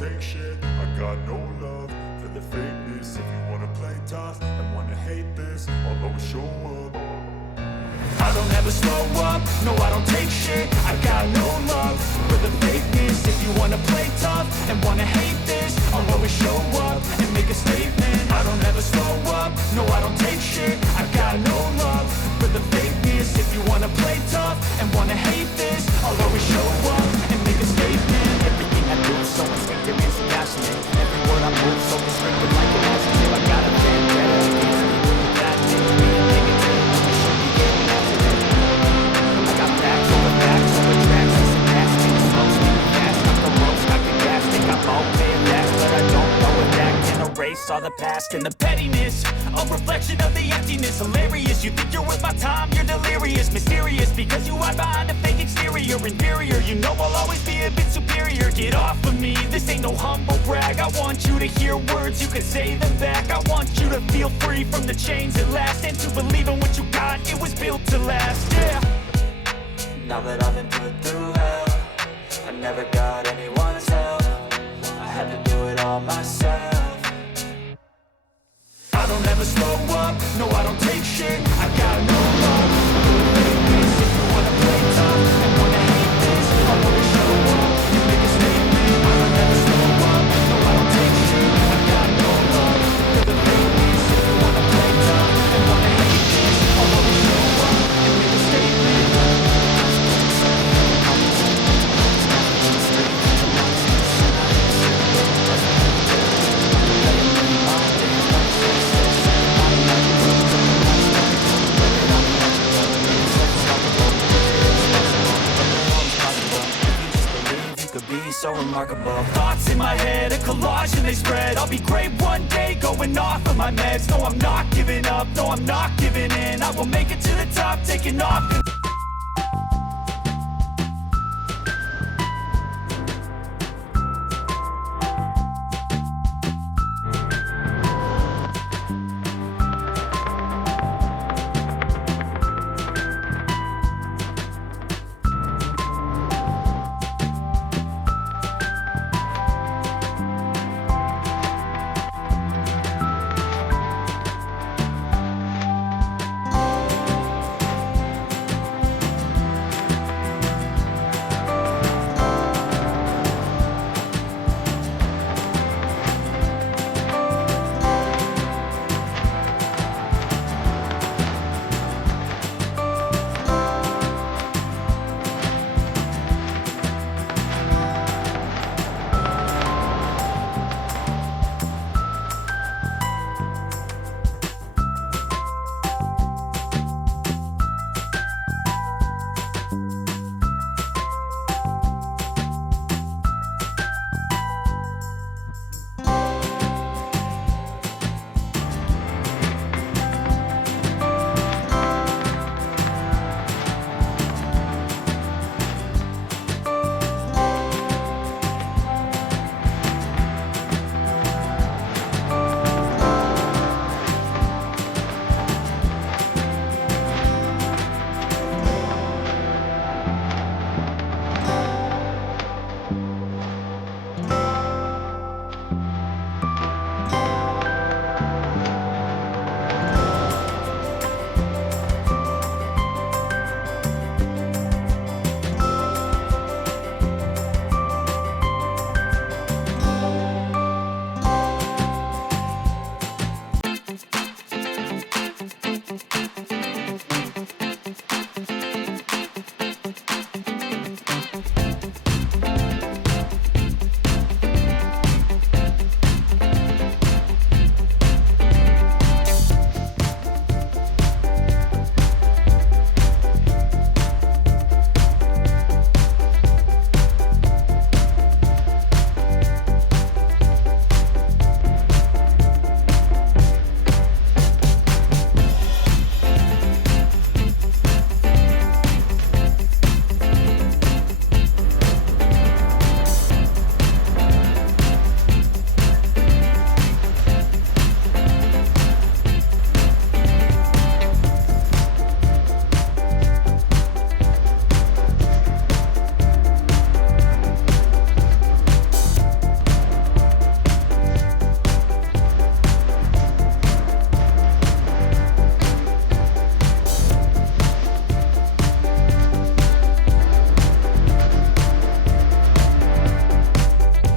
take shit. I got no love for the fakeness. If you wanna play tough and wanna hate this, I'll always show up. I don't ever slow up, no I don't take shit. I got no love for the fakeness. If you wanna play tough and wanna hate this, I'll always show up and make a statement. I don't ever slow up, no I don't take shit. I got no love for the fakeness. If you wanna play tough and wanna hate this, I'll always show up and make a statement. Everything I do so instinctive and so passionate. Every word I move so restricted like an adjective. I got a vendetta against people who got things being negative. I should be getting after it. I got facts over tracks, listen fast, make the smoke, speak fast, knock the ropes, knock the gas, think I'm all paying back, but I don't know if that can erase all the past and the pettiness, a reflection of the emptiness, hilarious, you think you're worth my time, you're delirious, mysterious, because you hide behind a fake exterior, inferior, you know I'll always be a bit superior, get off of me, this ain't no humble brag, I want you to hear words, you can say them back, I want you to feel free from the chains that last, and to believe in what you got, it was built to last, yeah. Now that I've been put through hell, I never got anyone's help, I had to do it all myself. I don't ever slow up, no I don't take shit, I got no love for the fakeness. If you wanna play tough and wanna hate this, I'll always show up and make a statement. I don't ever slow up, no I don't take shit, I got no love for the fakeness. If you wanna play tough and wanna hate this, I'll always show up and make a statement. So remarkable. Thoughts in my head, a collage and they spread. I'll be great one day, going off of my meds. No, I'm not giving up, no, I'm not giving in. I will make it to the top, taking off.